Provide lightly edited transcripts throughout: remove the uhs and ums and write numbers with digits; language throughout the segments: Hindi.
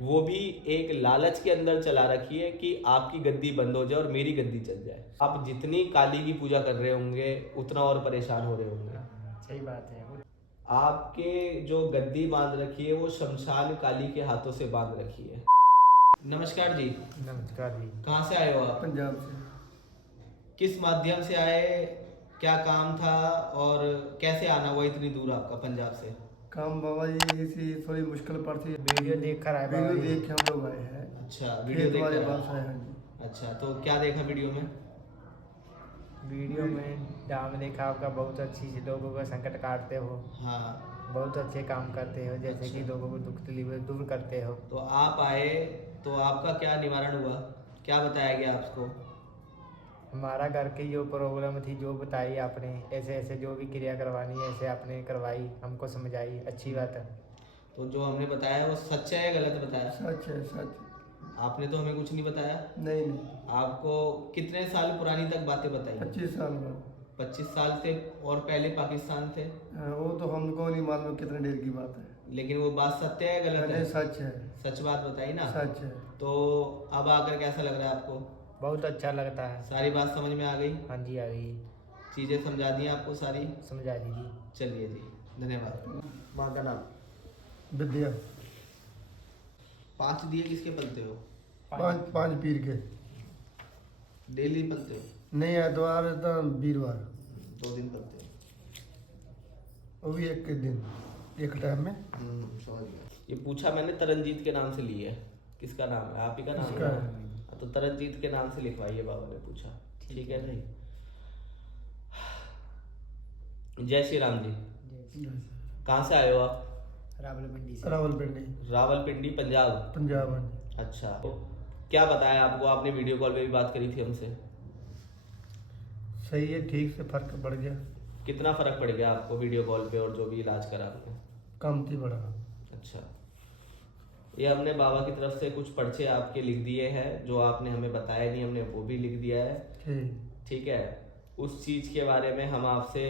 वो भी एक लालच के अंदर चला रखी है कि आपकी गद्दी बंद हो जाए और मेरी गद्दी चल जाए। आप जितनी काली की पूजा कर रहे होंगे उतना और परेशान हो रहे होंगे। सही बात है। आपके जो गद्दी बांध रखी है वो शमशान काली के हाथों से बांध रखी है। नमस्कार जी। नमस्कार जी। कहाँ से आए हो आप? पंजाब से। किस माध्यम से आए, क्या काम था और कैसे आना हुआ इतनी दूर आपका पंजाब से? काम बाबा जी इसी थोड़ी मुश्किल पर थी। वीडियो देख कर आए बाबा वीडियो जी। देख के हम लोग आए हैं। अच्छा, वीडियो खेत देख वाले कर पास आए। आए हैं जी। अच्छा, तो क्या देखा वीडियो में? वीडियो में डाम देखा आपका, बहुत अच्छी से लोगों का संकट काटते हो, हाँ। बहुत अच्छे काम करते हो, जैसे कि अच्छा। लोगों को दुख तकलीफ दूर करते हो। तो आप आए तो आपका क्या निवारण हुआ, क्या बताया गया आपको? हमारा घर की जो प्रॉब्लम थी जो बताई आपने, ऐसे ऐसे जो भी क्रिया करवानी है ऐसे आपने करवाई, हमको समझाई, अच्छी बात है। तो जो हमने बताया वो सच है या गलत बताया? सच है सच। आपने तो हमें कुछ नहीं बताया। नहीं नहीं। आपको कितने साल पुरानी तक बातें बताई? 25 साल बाद। 25 साल थे और पहले पाकिस्तान थे। वो तो हमको नहीं मालूम कितने देर की बात है। लेकिन वो बात सत्य है या गलत नहीं है? सच है। सच बात बताई ना। सच है। तो अब आकर कैसा लग रहा है आपको? बहुत अच्छा लगता है। सारी बात समझ में आ गई? हाँ जी, आ गई। चीज़ें समझा दी आपको सारी? समझा दीजिए। चलिए जी, धन्यवाद। माँ का नाम? विद्या। 5 दिए किसके पलते हो? पाँच पीर के। डेली पलते हो? नहीं एतवार तो वीरवार। 2 दिन पलते हो? वो भी एक दिन एक टाइम में। समझ गया। ये पूछा मैंने तरनजीत के नाम से ली है। किसका नाम है? आप ही का नाम इसका है? तो तरनजीत के नाम से लिखवाइए, बाबा ने पूछा। ठीक है भाई। जय श्री राम जी। कहाँ से आए हो आप? रावलपिंडी से। रावलपिंडी रावलपिंडी, पंजाब। पंजाब। हाँ जी। अच्छा, तो क्या बताया आपको? आपने वीडियो कॉल पे भी बात करी थी हमसे। सही है, ठीक से फर्क पड़ गया। कितना फर्क पड़ गया आपको वीडियो कॉल पे और जो भी इलाज करा आपने? कम थी बड़ा। अच्छा, ये हमने बाबा की तरफ से कुछ पर्चे आपके लिख दिए हैं, जो आपने हमें बताया नहीं, हमने वो भी लिख दिया है। ठीक। ठीक है, उस चीज़ के बारे में हम आपसे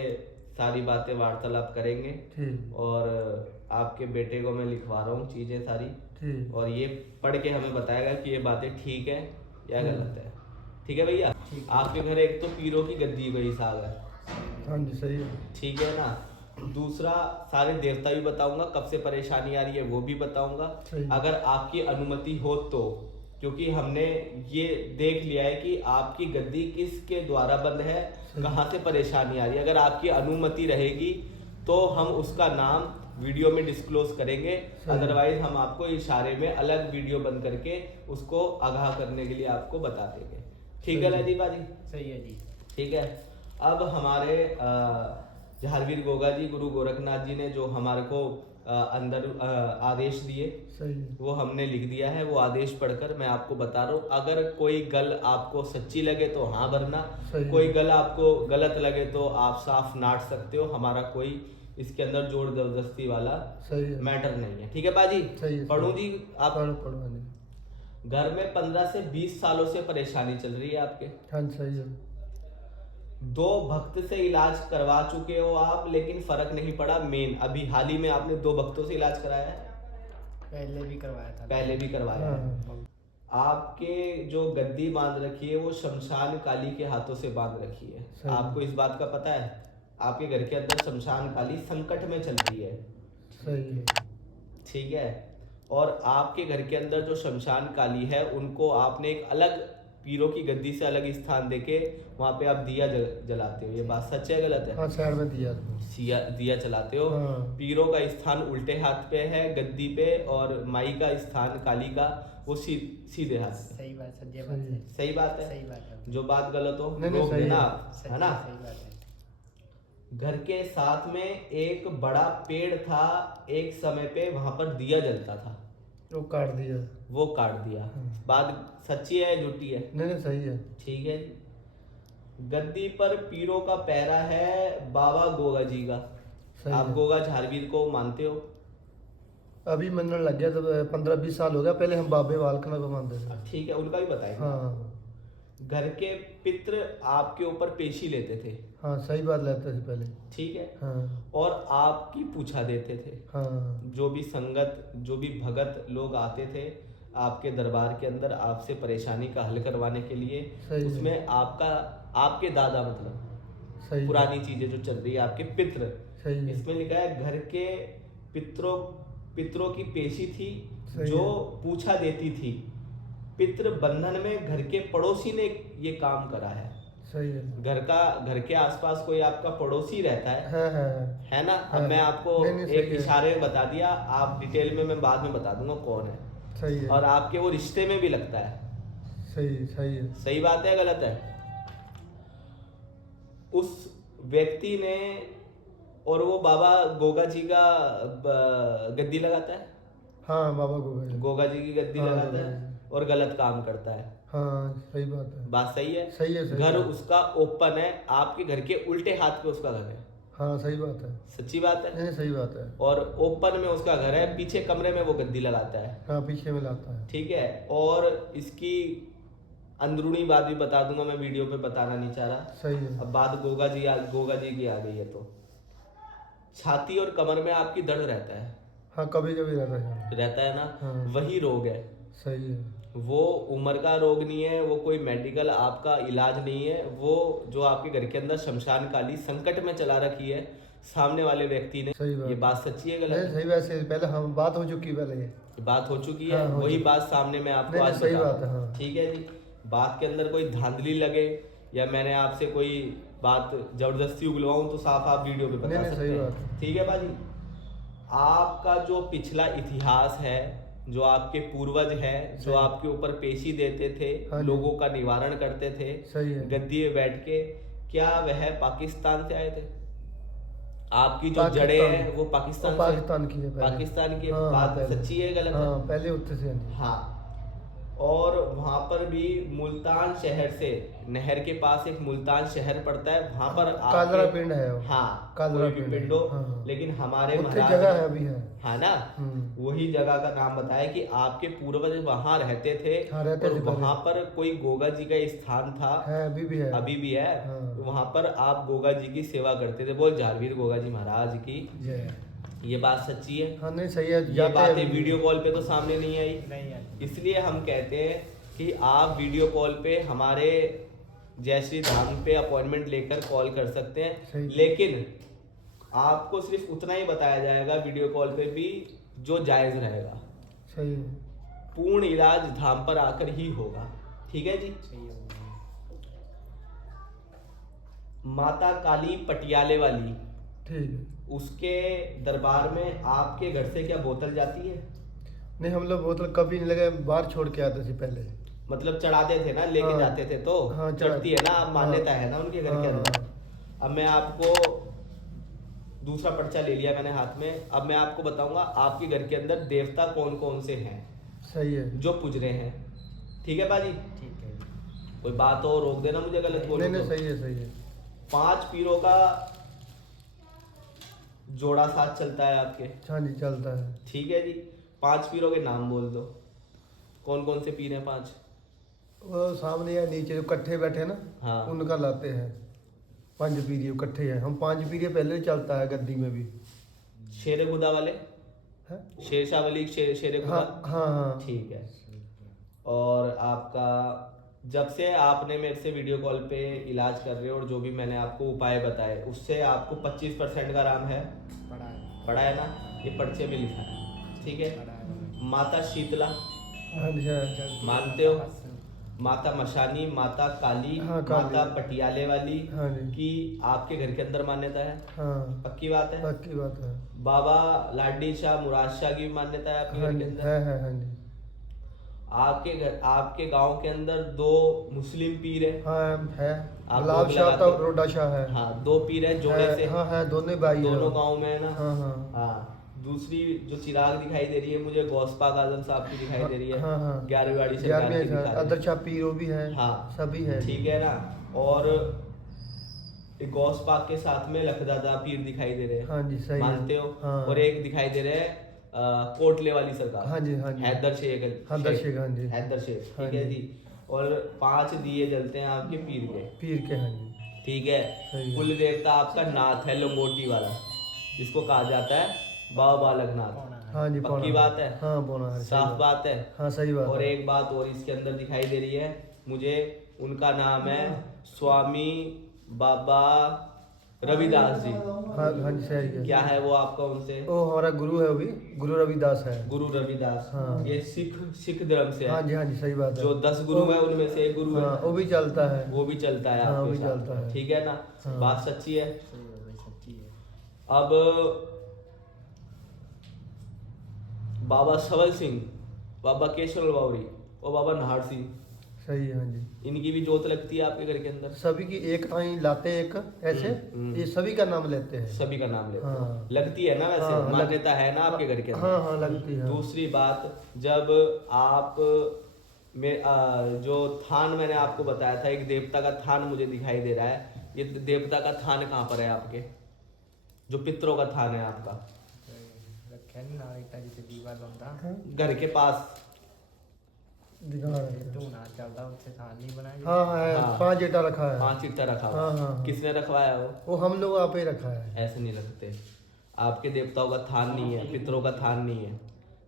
सारी बातें वार्तालाप करेंगे। ठीक। और आपके बेटे को मैं लिखवा रहा हूँ चीज़ें सारी, ठीक। और ये पढ़ के हमें बताएगा कि ये बातें ठीक है या गलत है। ठीक है भैया? आपके घर एक तो पीरों की गद्दी का हिसाब है। हाँ जी सही है। ठीक है ना? दूसरा, सारे देवता भी बताऊंगा, कब से परेशानी आ रही है वो भी बताऊंगा, सही। अगर आपकी अनुमति हो तो। क्योंकि हमने ये देख लिया है कि आपकी गद्दी किसके द्वारा बंद है, कहाँ से परेशानी आ रही है। अगर आपकी अनुमति रहेगी तो हम उसका नाम वीडियो में डिस्क्लोज करेंगे, अदरवाइज हम आपको इशारे में अलग वीडियो बंद करके उसको आगाह करने के लिए आपको बता देंगे। ठीक है लजी बाजी? सही है जी। ठीक है। अब हमारे झारवीर गोगा जी, गुरु गोरखनाथ जी ने जो हमारे को अंदर आदेश दिए, सही है। वो हमने लिख दिया है। वो आदेश पढ़कर मैं आपको बता रहा हूँ। अगर कोई गल आपको सच्ची लगे तो हाँ भरना, कोई गल आपको गलत लगे तो आप साफ नाट सकते हो। हमारा कोई इसके अंदर जोर जबरदस्ती वाला मैटर नहीं है। ठीक है बाजी? पढ़ूं जी? आप पढ़ो। घर में 15 से 20 सालों से परेशानी चल रही है आपके। हाँ सही है। 2 भक्त से इलाज करवा चुके हो आप, लेकिन फर्क नहीं पड़ा। मेन अभी हाल ही में आपने 2 भक्तों से इलाज कराया है? पहले भी करवाया था। पहले भी करवाया है। आपके जो गद्दी बांध रखी है वो शमशान काली के हाथों से बांध रखी है। आपको इस बात का पता है? आपके घर के अंदर शमशान काली संकट में चल रही है। सही है। ठीक है। और आपके घर के अंदर जो शमशान काली है उनको आपने एक अलग पीरों की गद्दी से अलग स्थान देके वहाँ पे आप दिया जलाते हो। ये बात सच है गलत है? हाँ शहर में दिया चलाते हो। हाँ। पीरों का स्थान उल्टे हाथ पे है गद्दी पे, और माई का स्थान काली का वो सीधे हाथ पे। सही बात, सच्ची बात है। सही बात है? सही बात है। जो बात गलत हो नहीं, रोक सही देना, है। है ना? सही बात है। घर के साथ में एक बड़ा पेड़ था, एक समय पे वहां पर दिया जलता था, वो काट दिया। वो काट दिया। बात सच्ची है झूठी है? नहीं सही है। ठीक है जी। गद्दी पर पीरों का पैरा है बाबा गोगा जी का। आप गोगा झारवीर को मानते हो? अभी मनने लग गया, तो 15-20 साल हो गया। पहले हम बाबे वालकना को मानते थे। ठीक है, उनका भी बताएंगे। हाँ। घर के पितृ आपके ऊपर पेशी लेते थे, हाँ सही बात लेते थे पहले। ठीक है, हाँ और आपकी पूछा देते थे। हाँ जो भी संगत, जो भी भगत लोग आते थे आपके दरबार के अंदर आपसे परेशानी का हल करवाने के लिए, सही है। उसमें आपका, आपके दादा मतलब सही है। पुरानी चीजें जो चल रही है, आपके पितृ, सही है। इसमें लिखा है घर के पितरों की पेशी थी सही जो है। पूछा देती थी। पितृ बंधन में घर के पड़ोसी ने ये काम करा है। सही है। घर के आसपास कोई आपका पड़ोसी रहता है ना। हाँ। अब मैं आपको नहीं, नहीं, सही एक है। इशारे में बता दिया, आप डिटेल में मैं बाद में बता दूंगा कौन है, सही है। और आपके वो रिश्ते में भी लगता है। सही है। सही बात है गलत है? उस व्यक्ति ने, और वो बाबा गोगा जी का गद्दी लगाता है, हाँ बाबा को गोगा जी की गद्दी हाँ, लगाता गोगा है जी। और गलत काम करता है। हाँ सही बात है। बात सही है? सही है, सही घर है। उसका ओपन है, आपके घर के उल्टे हाथ पे उसका घर है। हाँ सही बात है। सच्ची बात है? नहीं सही बात है। और ओपन में उसका घर है, पीछे कमरे में वो गद्दी लगाता है, हाँ पीछे में लाता है। ठीक है। और इसकी अंदरूनी बात भी बता दूंगा, मैं वीडियो पे बताना नहीं चाह रहा। सही है। अब बात गोगा जी की आ गई है, तो छाती और कमर में आपकी दर्द रहता है, हाँ कभी कभी रहता है। ना। हाँ। वही रोग है, सही है। वो उम्र का रोग नहीं है, वो कोई मेडिकल आपका इलाज नहीं है, वो जो आपके घर के अंदर शमशान काली संकट में चला रखी है सामने वाले व्यक्ति ने। सही बात। ये बात सच्ची है गलत नहीं है? सही, वैसे पहले हम बात हो चुकी पहले ये। ये बात हो चुकी है, हाँ, हो वही चुकी। बात सामने मैं आपको नहीं, आज नहीं, सही बता बात रहा है, हूं। हाँ। ठीक है जी। बात के अंदर कोई धांधली लगे या मैंने आपसे कोई बात जबरदस्ती उगलवाऊं तो साफ आप वीडियो पे बता नहीं, नहीं, सकते सही हैं। बात है। ठीक है बाजी। आपका जो पिछला इतिहास है, जो आपके पूर्वज हैं, जो सही। आपके ऊपर पेशी देते थे, हाँ जी। लोगों का निवारण करते थे सही है। गद्दी में बैठ के, क्या वह पाकिस्तान से आए थे? आपकी जो पाकिस्तान। जड़ें हैं वो पाकिस्तान से, पाकिस्तान की है पहले। पाकिस्तान की हाँ, बात पहले। सच्ची है गलत हाँ है? पहले उत्तर से। हाँ जी। हाँ। और वहां पर भी मुल्तान शहर से, नहर के पास एक मुल्तान शहर पड़ता है, वहां पर कालरा पिंड है वो। हाँ, कालरा कोई भी पिंड पिंड हो, है। हाँ। लेकिन हमारे उत्थे महाराज जगह ने- है अभी है। हाँ ना, हम्म। वही जगह का नाम बताया कि आपके पूर्वज वहां रहते थे। हाँ, रहते और थे पहले। वहां पर कोई गोगा जी का स्थान था, है अभी भी है। अभी भी है। हाँ। वहां पर आप गोगा जी की सेवा करते थे। बोल जारवीर गोगा जी महाराज की। जय। ये बात सच्ची है? हाँ नहीं सही है। ये जाते बातें हैं अभी। वीडियो कॉल पे तो सामने नहीं आई, नहीं है। इसलिए हम कहते हैं कि आप वीडियो कॉल पे हमारे जय श्री धाम पे अपॉइंटमेंट लेकर कॉल कर सकते हैं, सही। लेकिन आपको सिर्फ उतना ही बताया जाएगा वीडियो कॉल पे भी जो जायज रहेगा। सही है। पूर्ण इलाज धाम पर आकर ही होगा। ठीक है जी। माता काली पटियाले वाली, ठीक है। उसके दरबार में आपके घर से क्या बोतल जाती है? नहीं हम लोग बोतल कभी नहीं लगे, बाहर छोड़ के आते थे पहले। मतलब चढ़ाते थे ना, लेके हाँ। जाते थे तो हाँ, चढ़ती है ना, अब मान्यता हाँ। है ना उनके घर के हाँ, अंदर। हाँ। अब मैं आपको दूसरा पर्चा ले लिया मैंने हाथ में, अब मैं आपको बताऊंगा आपके घर के अंदर देवता कौन कौन से हैं सही है। जो पूज रहे हैं। ठीक है बाजी? ठीक है। कोई बात हो रोक देना मुझे, गलत नहीं बोलूं नहीं तो। सही है। सही है। 5 पीरों का जोड़ा साथ चलता है आपके। हाँ जी चलता है। ठीक है जी। 5 पीरों के नाम बोल दो, कौन कौन से पीर हैं 5? वो सामने या नीचे जो कट्ठे बैठे ना, हाँ। उनका लाते हैं। 5 पीढ़ी इकट्ठे हैं हम। 5 पीढ़ी पहले चलता है गद्दी में भी। शेरे खुदा वाले, है? शेरशाह वली शेरे खुदा। हाँ हाँ हाँ। ठीक है। और आपका जब से आपने मेरे से वीडियो कॉल पे इलाज कर रहे हो और जो भी मैंने आपको उपाय बताए, उससे आपको 25% का आराम है। पड़ा है ना, ये पर्चे में लिखा है। ठीक है। माता शीतला हाँ जी हाँ। मानते हो? माता मशानी, माता काली, हाँ, काली। माता पटियाले वाली हाँ जी। की आपके घर के अंदर मान्यता है? हाँ पक्की बात है? पक्की बात है। बाबा लाडी शाह मुराद शाह की भी मान्यता है आपके हाँ घर के जी अंदर? है हाँ जी। आपके गांव के अंदर 2 मुस्लिम पीर है। हाँ है। आप गुलाब लोग शाह लगाते तो हो? रोडा शाह है। हाँ, 2 पीर हैं जोड़े है, से। हाँ है दोनों भाई हैं। दोनों गांव में है ना। हाँ हाँ। हाँ। दूसरी जो चिराग दिखाई दे रही है मुझे, गौसपाक आजम साहब की दिखाई दे रही है। हाँ हाँ। 11वीं वाड़ी सरकार की 11वीं दिखा रही है। अदर शाह पीरो भी है। हाँ। सभी है। ठीक है ना। और एक गौसपाक के साथ में लखदादा पीर दिखाई दे रहे हैं। हाँ जी सही है। मानते हो? हाँ। और एक दिखाई दे रहे हैं कोटले वाली सरकार। हाँ जी हाँ जी। हैदर शेख। हैदर शेख, हाँ जी। हैदर शेख। हाँ ठीक है जी। जी। और 5 दिए जलते हैं आपके पीर के हाँ जी। ठीक है। सही है। कुल देवता आपका नाथ है, लंगोटी वाला, जिसको कहा जाता है बाबा बालकनाथ। हाँ जी पक्की पौना। बात है? हाँ पौना है, सही साफ बात है। हाँ सही बात और है। एक बात और इसके अंदर दिखाई दे रही है मुझे, उनका नाम है स्वामी बाबा रविदास जी। हाँ हाँ जी सही है। क्या है वो आपका उनसे? वो हमारा गुरु है, वो भी गुरु रविदास है। गुरु रविदास। हाँ। ये सिख धर्म से हाँ है। जी हाँ जी सही बात है। जो 10 गुरु है उनमें से एक गुरु हाँ है, वो भी चलता है। वो भी चलता है हाँ, आपके वो भी साथ। चलता है। ठीक है ना? हाँ। बात सच्ची है। सही है भाई, सच्ची है। अब बाबा सवल सिंह, बाबा केशव बावरी और बाबा नाहर सिंह, सही है हाँ जी। इनकी भी जोत लगती है आपके घर के अंदर। सभी की एक ताई लाते एक ऐसे, ये सभी का नाम लेते हैं। सभी का नाम लेते हैं। हाँ। लगती है ना वैसे? हाँ, मान्यता है ना आपके घर के अंदर? हाँ हाँ लगती है। दूसरी बात, जब आप जो थान मैंने आपको बताया था, एक देवता का थान मुझे दिखाई दे रहा है, ये देवता का थान कहाँ पर है आपके? जो पितरों का थान है आपका रखे नहीं ना एक जिसे दीवार बनता घर के पास। दिखा रहे हैं। तू ना चलता उससे थान नहीं बनाया। हाँ है, हाँ। 5 ईटा रखा है। 5 ईंटा रखा हुआ। हाँ, हाँ, हाँ। किसने रखवाया वो हम लोग आप ही रखा है। ऐसे नहीं रखते। आपके देवताओं का थान नहीं है, पितरों का थान नहीं है।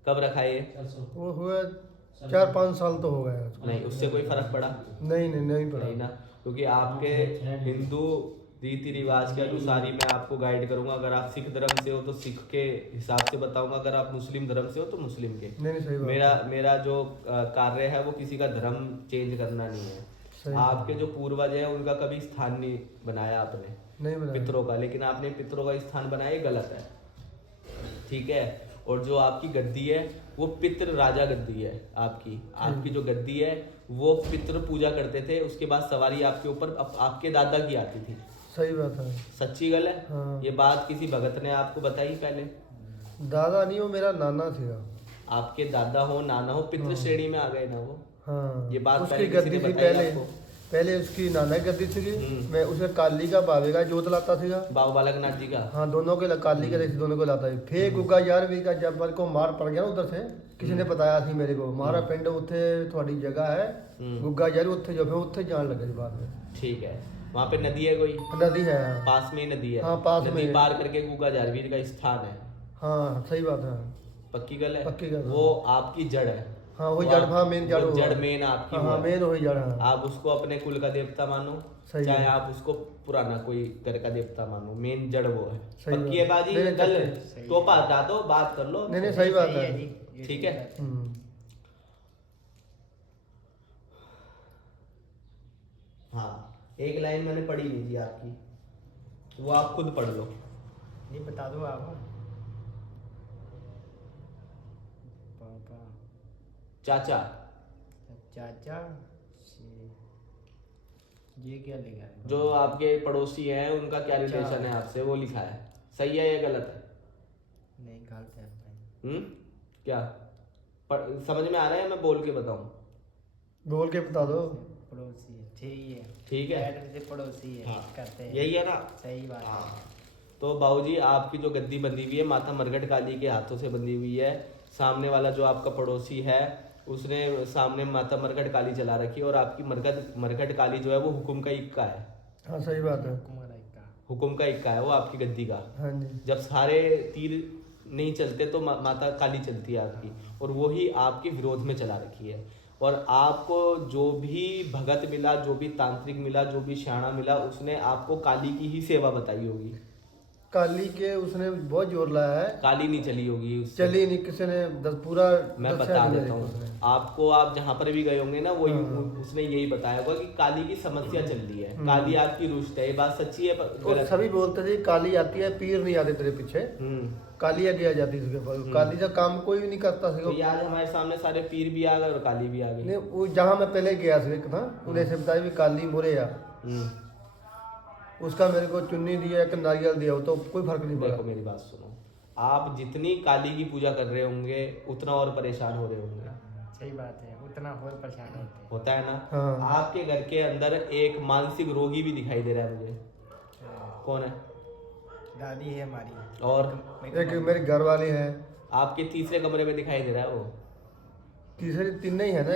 कब रखा है ये? वो हुए 4-5 साल तो हो गए उसको। नहीं, उससे कोई फर्क पड़ा? नहीं पड़ा। नहीं ना, क्योंकि आपके हिंदू रीति रिवाज के अनुसार ही मैं आपको गाइड करूंगा। अगर आप सिख धर्म से हो तो सिख के हिसाब से बताऊंगा, अगर आप मुस्लिम धर्म से हो तो मुस्लिम के। नहीं सही बात। मेरा जो कार्य है वो किसी का धर्म चेंज करना नहीं है। सही आपके जो पूर्वज हैं उनका कभी स्थान नहीं बनाया आपने नहीं बनाया। पितरों का, लेकिन आपने पितरों का स्थान बनाया, ये गलत है। ठीक है। और जो आपकी गद्दी है वो पितृ राजा गद्दी है आपकी जो गद्दी है वो पितृ पूजा करते थे, उसके बाद सवारी आपके ऊपर आपके दादा की आती थी। सही बात है। सच्ची गल है? हाँ। ये बात किसी भगत ने आपको बताई पहले? दादा नहीं, वो मेरा नाना था। आपके दादा हो नाना हो, पितृ श्रेणी में आ गए ना वो। हाँ ये बात उसकी पहले किसी गद्दी ने थी बताई पहले। आपको? पहले उसकी नाना की गद्दी थी। मैं उसे काली का बाबे का जोत लाता था। बाबा बालकनाथ जी का। हाँ दोनों के काली का देसी दोनों को लाता है। फिर गुग्गा यार भी का जब मेरे को मार पड़ गया ना उधर से, किसी ने बताया थी मेरे को, मारा पिंड उत्थे थोड़ी जगह है गुग्गा यार, उत्थे जो है उत्थे जान लगे बाद में। ठीक है। वहाँ पे नदी है कोई? नदी है पास में ही नदी है? हाँ, पास नदी में। पार करके गुग्गा जारवीर का स्थान है। हाँ सही बात है। पक्की गल है? पक्की गल है। वो आपकी जड़ है। हाँ वो वो जड़, आप- हाँ मेन जड़ वो वो जड़ है। मेन आपकी हाँ वो हाँ है। मेन वही जड़ है। आप उसको अपने कुल का देवता मानो, सही चाहे है। आप उसको पुराना कोई घर का देवता मानो, मेन जड़ वो है। सही पक्की है बात। बाजी? नहीं, नहीं, गल सही टोपा हटा दो, बात कर लो। नहीं सही बात है। जी, ठीक है। हाँ, एक लाइन मैंने पढ़ी नहीं थी आपकी, वो आप खुद पढ़ लो। ये बता दो आप। पापा चाचा। चाचा ये क्या लिखा है? जो आपके पड़ोसी हैं उनका क्या अच्छा। रिलेशन है आपसे, वो लिखा है। सही है या गलत है? नहीं गलत है भाई। क्या समझ में आ रहा है? मैं बोल के बताऊं? बोल के बता दो। पड़ोसी है, ठीक है। ठीक है। बैठ से पड़ोसी है। हाँ, करते हैं। यही है ना? सही बात है। हाँ। तो बाबूजी आपकी जो गद्दी बंधी हुई है माता मरघट काली के हाथों से बंधी हुई है। सामने वाला जो आपका पड़ोसी है उसने सामने माता मरघट काली चला रखी है, और आपकी मरघट काली जो है वो हुकुम का इक्का है। हाँ सही बात है। कुमार का हुकुम का इक्का है वो आपकी गद्दी का। हाँ जी जब सारे तीर नहीं चलते तो माता काली चलती है आपकी, और वो ही आपके विरोध में चला रखी है। और आपको जो भी भगत मिला, जो भी तांत्रिक मिला, जो भी श्याणा मिला, उसने आपको काली की ही सेवा बताई होगी। काली के उसने बहुत जोर लाया है। काली नहीं चली होगी उससे। चली नहीं, किसी ने पूरा मैं दस बता साल देता मेरे हूँ को। आपको, आप जहाँ पर भी गए होंगे ना, वही हाँ। उसने यही बताया होगा कि काली की समस्या चल रही है, काली आपकी रुष्ट है। ये बात सच्ची है और गलत? सभी बोलते थे काली आती है, पीर नहीं आते तेरे पीछे, काली आगे आ जाती थी। काली का काम कोई भी नहीं करता तो था। ये आज हमारे सामने सारे पीर भी आ गए और काली भी आ गई। नहीं वो जहाँ मैं पहले गया था उन्हें से बताया भी काली मोरे आ, उसका मेरे को चुन्नी दिया, एक नारियल दिया, वो तो कोई फर्क नहीं पड़ा। देखो मेरी बात सुनो, आप जितनी काली की पूजा कर रहे होंगे उतना और परेशान हो रहे होंगे। सही बात है, उतना और परेशान होते हैं। होता है ना? हाँ। आपके घर के अंदर एक मानसिक रोगी भी दिखाई दे रहा है मुझे। कौन है? दादी है हमारी। और एक मेरे घर वाले हैं। आपके तीसरे कमरे में दिखाई दे रहा है वो। तीसरे तीन ही है ना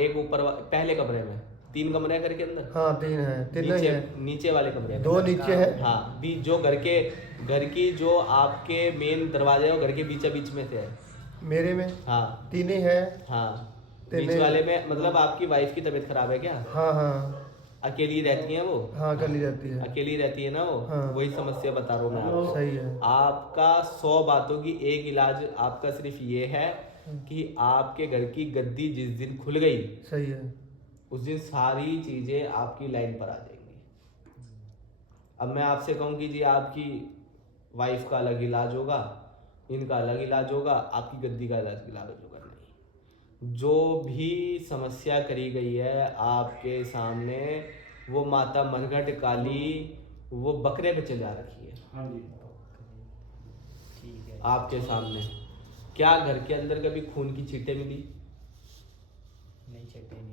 एक ऊपर पहले कमरे में 3 कमरे हैं घर के अंदर। हाँ 3 है, 3 ही नीचे है। नीचे वाले कमरे में 2 नीचे है। हाँ भी जो घर की जो आपके मेन दरवाजे है वो घर के बीच बीच में से है। मेरे में हाँ 3 ही है। हाँ तीन बीच वाले में मतलब आपकी वाइफ की तबीयत खराब है क्या? हाँ हाँ अकेली रहती है वो? हाँ गली रहती है। अकेली रहती है ना वो? हाँ। वही समस्या बता रहा हूँ मैं आपको। सही है। आपका 100 बातों की एक इलाज आपका सिर्फ ये है कि आपके घर की गद्दी जिस दिन खुल गई सही है। उस दिन सारी चीजें आपकी लाइन पर आ जाएंगी। अब मैं आपसे कहूँ कि जी आपकी वाइफ का अलग इलाज होगा, इनका अलग इलाज होगा, आपकी गद्दी का इलाज होगा, नहीं। जो भी समस्या करी गई है आपके सामने वो माता मनगढ़ काली वो बकरे पे चला रखी है। हाँ जी ठीक है। आपके सामने क्या घर के अंदर कभी खून की छींटे मिली? नहीं चेटे नहीं।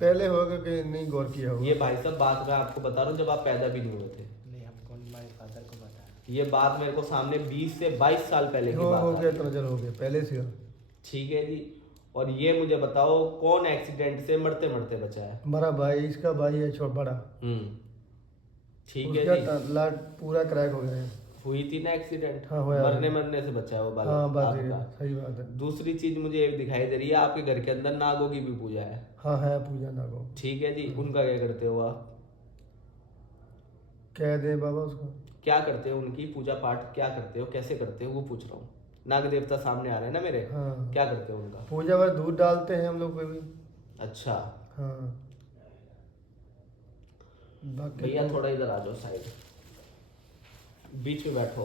पहले होगा कि नहीं गौर किया होगा। ये भाई साहब बात मैं आपको बता रहा हूँ जब आप पैदा भी नहीं हुए थे। नहीं हमको हमारे फादर को पता है। ये बात मेरे को सामने 20 से 22 साल पहले की हो बात गया है। तो नजर हो गया पहले से। ठीक है जी। और ये मुझे बताओ कौन एक्सीडेंट से मरते मरते बचा है? हमारा भाई, इसका भाई है छोटा बड़ा। ठीक है जी। उसका लाट पूरा क्रैक हो गया है। हुई थी ना एक्सीडेंट? हाँ, हुआ है। मरने से बचा है वो बालक हाँ बात है, आपका। सही बात है। दूसरी चीज मुझे एक दिखाई दे रही है आपके घर के अंदर नागों की भी पूजा है। हाँ है पूजा नागो। ठीक है जी। उनका क्या करते हो आप? कह दे बाबा उसको। क्या करते हो उनकी पूजा पाठ क्या करते हो, कैसे करते हो वो पूछ रहा हूँ। नाग देवता सामने आ रहे हैं ना मेरे। हाँ। क्या करते हो उनका? पूजा में दूध डालते हैं हम लोग पे भी। अच्छा हाँ बाकी भैया तो- थोड़ा इधर आ जाओ साइड, बीच में बैठो,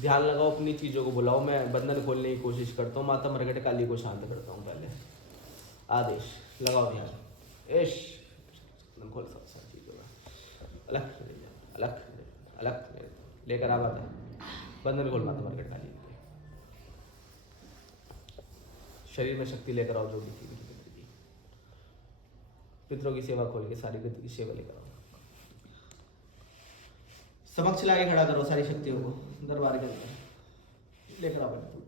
ध्यान लगाओ, अपनी चीजों को बुलाओ। मैं बंधन खोलने की कोशिश करता हूँ, माता मरघट काली को शांत करता हूँ। पहले आदेश लगाओ ध्यान। इश बंधन खोल सब सारी चीजों का अलग अलग अलग लेकर आवाज है। बंधन खोल माता मरघट काली के। शरीर में शक्ति लेकर आओ जो भी थी पितरों की। पितरों की सेवा खोल के सारी गति की सेवा लेकर आओ। समक्ष लाके खड़ा करो सारी शक्तियों को दरबार के अंदर लेकर आओ। तो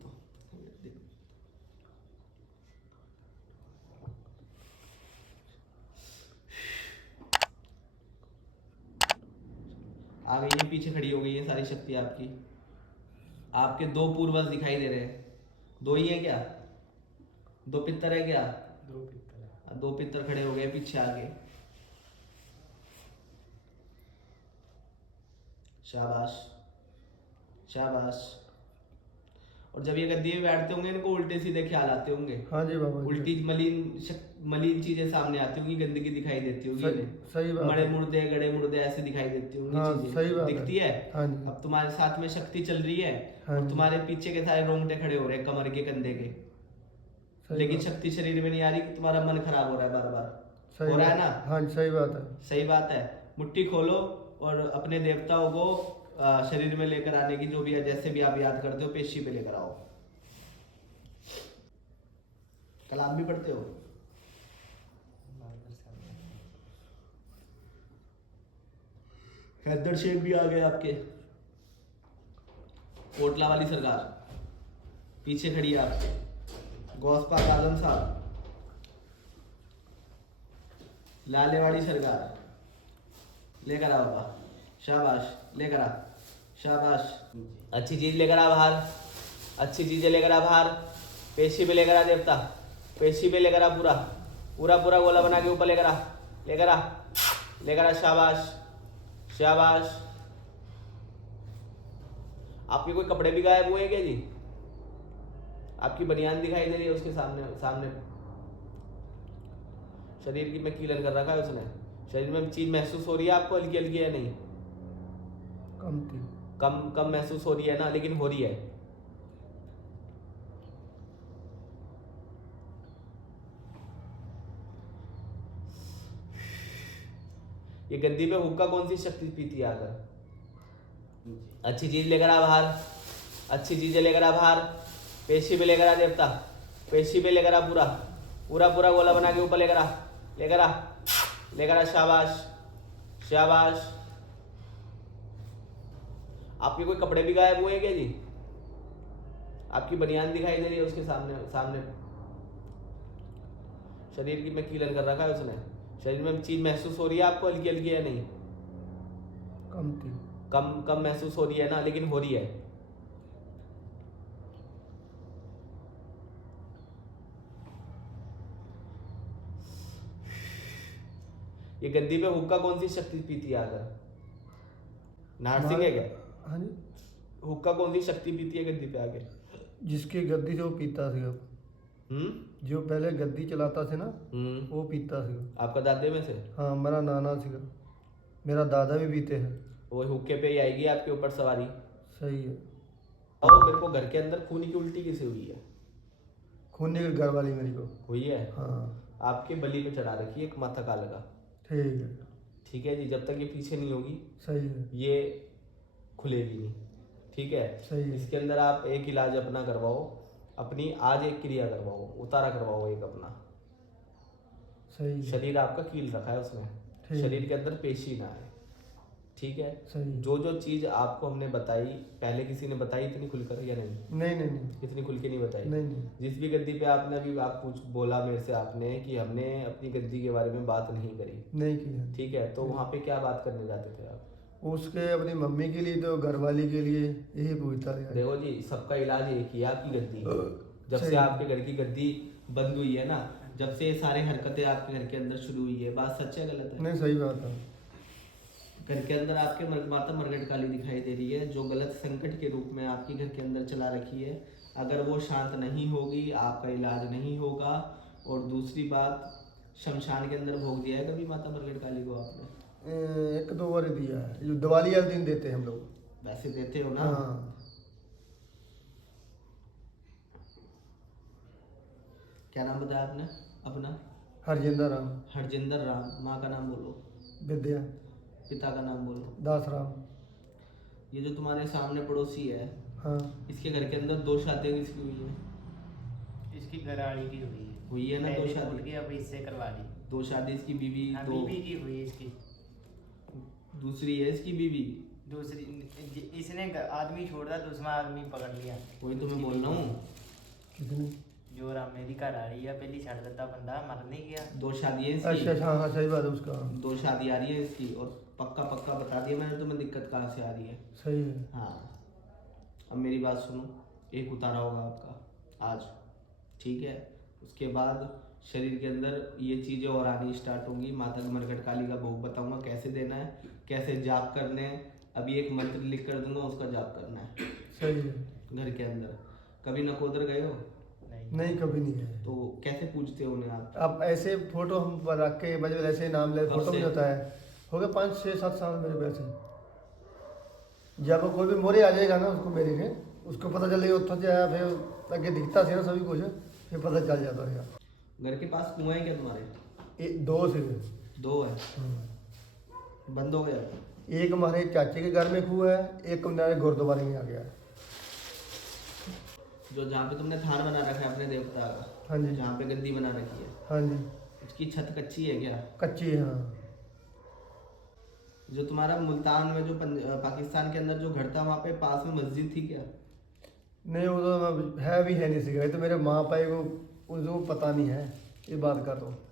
आ गई है, पीछे खड़ी हो गई है सारी शक्ति आपकी। आपके 2 पूर्वज दिखाई दे रहे हैं। 2 ही है क्या? 2 पितर है क्या? 2 पित्तर है। 2 पितर खड़े हो गए पीछे आगे। शाबाश शाबाश। और जब ये गद्दी में बैठते होंगे इनको उल्टे सीधे ख्याल आते होंगे। हाँ जी बाबा। उल्टी मलिन चीजें सामने आती होंगी, गंदगी दिखाई देती होगी सही- इन्हें। सही बात मड़े है। मुर्दे गड़े मुर्दे ऐसे दिखाई देती होंगी हाँ, चीजें। सही बात है। दिखती है। हाँ जी। अब तुम्हारे साथ में शक्ति चल रही है हाँ और जी। तुम्हारे पीछे के सारे रोंगटे खड़े हो रहे हैं कमर के कंधे के। सही लेकिन बात- शक्ति शरीर में नहीं आ रही कि तुम्हारा मन खराब हो रहा है बार बार। सही हो रहा है बात- ना? हाँ सही बात है। सही बात है। मुट्ठी खोलो और अपने देवताओं को शरीर में लेकर आने की जो भी है, जैसे भी आप याद करते हो पेशी पे लेकर आओ। कलाम भी पढ़ते हो? हैदर शेख भी आ गए आपके। कोटला वाली सरकार पीछे खड़ी है आपके। गौस पाक आजम साहब, लालेवाड़ी सरकार लेकर आ बाबा। शाबाश लेकर आ। शाबाश। अच्छी चीज लेकर आ बाहर, अच्छी चीजें लेकर आ बाहर। पेशी पे लेकर आ देवता, पेशी पे लेकर आ पूरा पूरा पूरा गोला बना के ऊपर लेकर आ लेकर आ लेकर आ। शाबाश शाबाश। आपके कोई कपड़े भी गायब हुए हैं क्या जी? आपकी बनियान दिखाई दे रही है उसके सामने शरीर की में कीलन कर रखा है उसने। शरीर में चीज महसूस हो रही है आपको हल्की हल्की है? नहीं कम थी। कम महसूस हो रही है ना, लेकिन हो रही है। ये गद्दी पे हुक्का कौन सी शक्ति पीती है आकर? अच्छी चीज लेकर आ बाहर, अच्छी चीजें लेकर आ बाहर। पेशी पे लेकर आ देवता, पेशी पे लेकर आ पूरा पूरा पूरा गोला बना के ऊपर लेकर आ लेकर आ लेकर आ। शाबाश शाबाश। आपके कोई कपड़े भी गायब हुए हैं क्या जी? आपकी बनियान दिखाई दे रही है उसके सामने शरीर की में कीलन कर रखा है उसने? शरीर में चीज महसूस हो रही है आपको हल्की हल्की या नहीं? कम थी। कम कम महसूस हो रही है ना, लेकिन हो रही है। ये गद्दी पे हुक्का कौन सी शक्ति पीती है आकर? नारसिंह है क्या? हाँ जी, हुक्का कौन सी शक्ति पीती है गद्दी पे आके? जिसकी गद्दी से वो पीता सी। जो पहले गद्दी चलाता थे ना, वो पीता सी। आपका दादे में से? हाँ, मेरा नाना सी, मेरा दादा भी पीते हैं। वो हुक्के पे ही आएगी आपके ऊपर सवारी। सही है। और मेरे को घर के अंदर खूनी की उल्टी किसे हुई है? खून निकल घर वाली मेरी को। हुई है? हाँ। आपके बलि पे चढ़ा रखी है एक माथा काल का। ठीक है। ठीक है जी, जब तक ये पीछे नहीं होगी सही है। ये खुलेगी नहीं। ठीक है? सही है। इसके अंदर आप एक इलाज अपना करवाओ, अपनी आज एक क्रिया करवाओ, उतारा करवाओ एक अपना। सही है। शरीर आपका कील रखा है उसमें, ठीक। शरीर के अंदर पेशी ना है। ठीक है? सही। जो जो चीज आपको हमने बताई, पहले किसी ने बताई इतनी खुलकर या नहीं? नहीं नहीं नहीं इतनी खुल के नहीं बताई। नहीं नहीं। जिस भी गद्दी पे आपने अभी आप कुछ बोला मेरे से आपने कि हमने अपनी गद्दी के बारे में बात नहीं करी, नहीं किया। ठीक है? तो वहाँ पे क्या बात करने जाते थे आप? उसके अपनी मम्मी के लिए तो घर वाली के लिए यही पूछता था। देखो जी, सबका इलाज एक ही है, आपकी गद्दी। जब से सही। आपके घर की गद्दी बंद हुई है ना, जब से ये सारे हरकतें आपके घर के अंदर शुरू हुई है, बात सच है गलत है? नहीं, सही बात है। घर के अंदर आपके माता मरगट काली दिखाई दे रही है, जो गलत संकट के रूप में आपके घर के अंदर चला रखी है। अगर वो शांत नहीं होगी, आपका इलाज नहीं होगा। और दूसरी बात, शमशान के अंदर भोग दिया है कभी माता मरगट काली को आपने? एक दो बार दिया है, जो दिवाली वाले दिन देते हैं हम लोग। वैसे देते हो ना? हाँ। क्या नाम बताया आपने अपना? हरजिंदर राम। हरजिंदर राम। माँ का नाम बोलो। विद्या। पिता का नाम बोलो। दास राम। ये जो तुम्हारे सामने पड़ोसी है, हाँ। इसके घर के अंदर दो शादियाँ किसकी हुई है? इसकी घरवाली की हुई है ना दो पहले शादी? छूट गई, अब इससे करवा ली। दो शादी इसकी बीवी, हाँ, दो बीवी की हुई इसकी। दूसरी है इसकी बीवी। दूसरी इसने आदमी छोड़ दिया, दूसरा आदमी पकड़ लिया। वही तो मैं बोल रहा हूँ। कितने? जो मेरी घर आ रही है, पहली छड़ देता बंदा मर नहीं गया। दो शादी है अच्छा इसकी। अच्छा, हाँ सही बात है उसका। दो शादी आ रही है इसकी, और पक्का पक्का बता दिया मैंने तुम्हें दिक्कत कहाँ से आ रही है। सही है। हाँ, अब मेरी बात सुनो। एक उतारा होगा आपका आज, ठीक है? उसके बाद शरीर के अंदर ये चीज़ें और आनी स्टार्ट होंगी। माता मरगट काली का भोग बताऊंगा कैसे देना है, कैसे जाप करने हैं। अभी एक मंत्र लिख कर दूंगा, उसका जाप करना है सही है। घर के अंदर। कभी नकोदर गए हो? नहीं, कभी नहीं है। तो कैसे पूछते हो उन्हें आप? अब ऐसे फोटो हम रख के बजट ऐसे नाम ले, कब फोटो से? भी होता है। हो गया 5 6 7 साल मेरे को ऐसे। जब कोई भी मोरे आ जाएगा ना उसको मेरे के, उसको पता चलेगा उत्थों से आया, फिर आगे दिखता से ना सभी कुछ, फिर पता चल जाता है। घर के पास कुआं है क्या तुम्हारे? दो से। दो है। बंद हो गया? एक हमारे चाचे के घर में कुआं है, एक हमारे गुरुद्वारे में आ गया। जो जहाँ पे तुमने थान बना रखा है अपने देवता का, हाँ जी। जहाँ पे गद्दी बना रखी है, हाँ जी। उसकी छत कच्ची है क्या? कच्ची है, हाँ। जो तुम्हारा मुल्तान में जो पाकिस्तान के अंदर जो घर था, वहाँ पे पास में मस्जिद थी क्या? नहीं, वो तो है भी है नहीं सीखा, तो मेरे माँ पाई को उसको पता नहीं है ये बात का, तो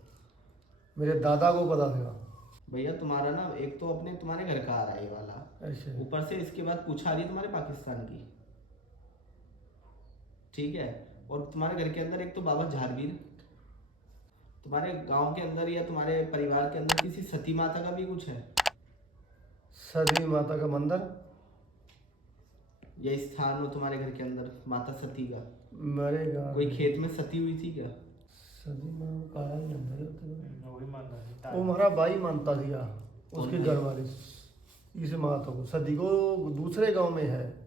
मेरे दादा को पता था। भैया तुम्हारा ना एक तो अपने तुम्हारे घर का आ रहा है ये वाला, ऐसे। ऊपर से इसके बाद पूछा आ रही है तुम्हारे पाकिस्तान की, ठीक है? और तुम्हारे घर के अंदर एक तो बाबा झारवीर, तुम्हारे गांव के अंदर या तुम्हारे परिवार के अंदर किसी सती माता का भी कुछ है? सती माता का मंदिर या स्थान हो तुम्हारे घर के अंदर माता सती का? मरेगा। कोई खेत में सती हुई थी क्या? सती माँ का ही मंदिर है। वही मानता है। वो हमारा भाई मानता दिया, उसके कौन घर भाई? वाले इस माता को, सती को दूसरे गांव में है।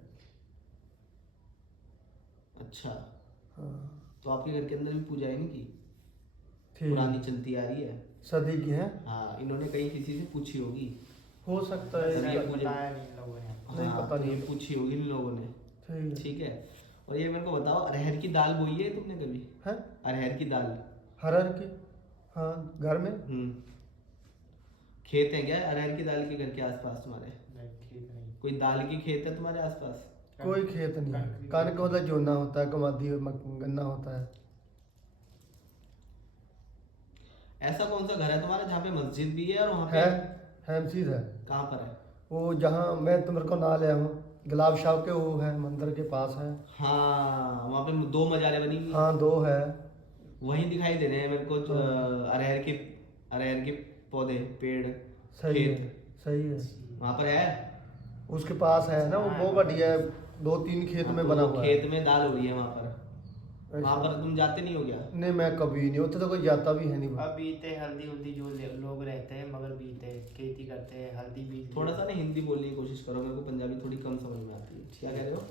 अच्छा, हाँ। तो आपके घर के अंदर भी पूजा है इनकी? ठीक। पुरानी चलती आ रही है। सदी की है। हाँ, इन्होंने कहीं किसी से पूछी होगी। हो सकता है। सर, ये पूजा- बताया नहीं लोगों ने। नहीं, हाँ, पता तो ये नहीं। पूछी होगी इन लोगों ने, ठीक है। ठीक है? और ये मेरे को बताओ, अरहर की दाल बोई है तुमने कभी? है अरहर की दाल? हरर की, हाँ, घर में। खेत है क्या अरहर की दाल के घर के आसपास तुम्हारे? नहीं, ठीक नहीं। कोई दाल की खेत है तुम्हारे आसपास? कोई खेत नहीं है। कनक होता है, जोना होता है, कमादी गन्ना होता है। ऐसा कौन सा घर है तुम्हारा जहाँ पे मस्जिद भी है और वहाँ है पे मस्जिद है कहाँ पर है? वो जहाँ मैं तुम्हारे को ना ले हूँ गुलाब शाह के वो है मंदिर के पास है। हाँ वहाँ पे 2 मजारें बनी हुई हाँ 2 है। वहीं दिखाई दे रहे हैं मेरे को अरहर के पौधे पेड़ सही है खेत सही है। वहाँ पर है। उसके पास है ना वो बहुत बढ़िया है 2-3 खेत में बना हुआ है। खेत में दाल हो रही है वहाँ पर। वहाँ पर तुम जाते नहीं हो क्या? नहीं मैं कभी नहीं उतना तो कोई जाता भी है नहीं। अब बीते हल्दी उल्दी जो लोग रहते हैं मगर बीते खेती करते हैं हल्दी बीज थोड़ा सा ना हिंदी बोलने की कोशिश करो, मेरे को पंजाबी थोड़ी कम समझ में आती है। क्या कह रहे हो?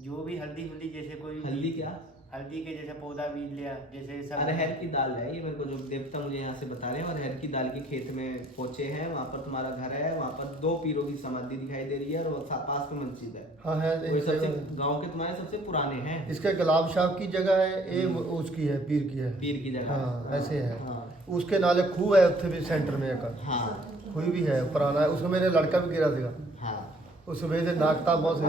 जो भी हल्दी हुल्दी जैसे कोई हल्दी क्या? हल्दी के जैसे पौधा बीज लिया जैसे सब अरहर की दाल है ये, मेरे को जो देवता मुझे यहाँ से बता रहे हैं। अरहर की दाल के खेत में पहुंचे हैं, वहाँ पर तुम्हारा घर है, वहाँ पर 2 पीरों की समाधि दिखाई दे रही है और पास में मस्जिद है। हाँ है वो एक सबसे सही। गांव के तुम्हारे सबसे पुराने हैं। इसका गुलाब शाह की जगह है ये उसकी है पीर की है। पीर की जगह। हाँ ऐसे है। हाँ उसके नाले खूह है उत्थे भी सेंटर में एक हाँ खूह भी है पुराना है उसमें मेरे लड़का भी गिरा था हाँ। उस वजह से नाकता बहुत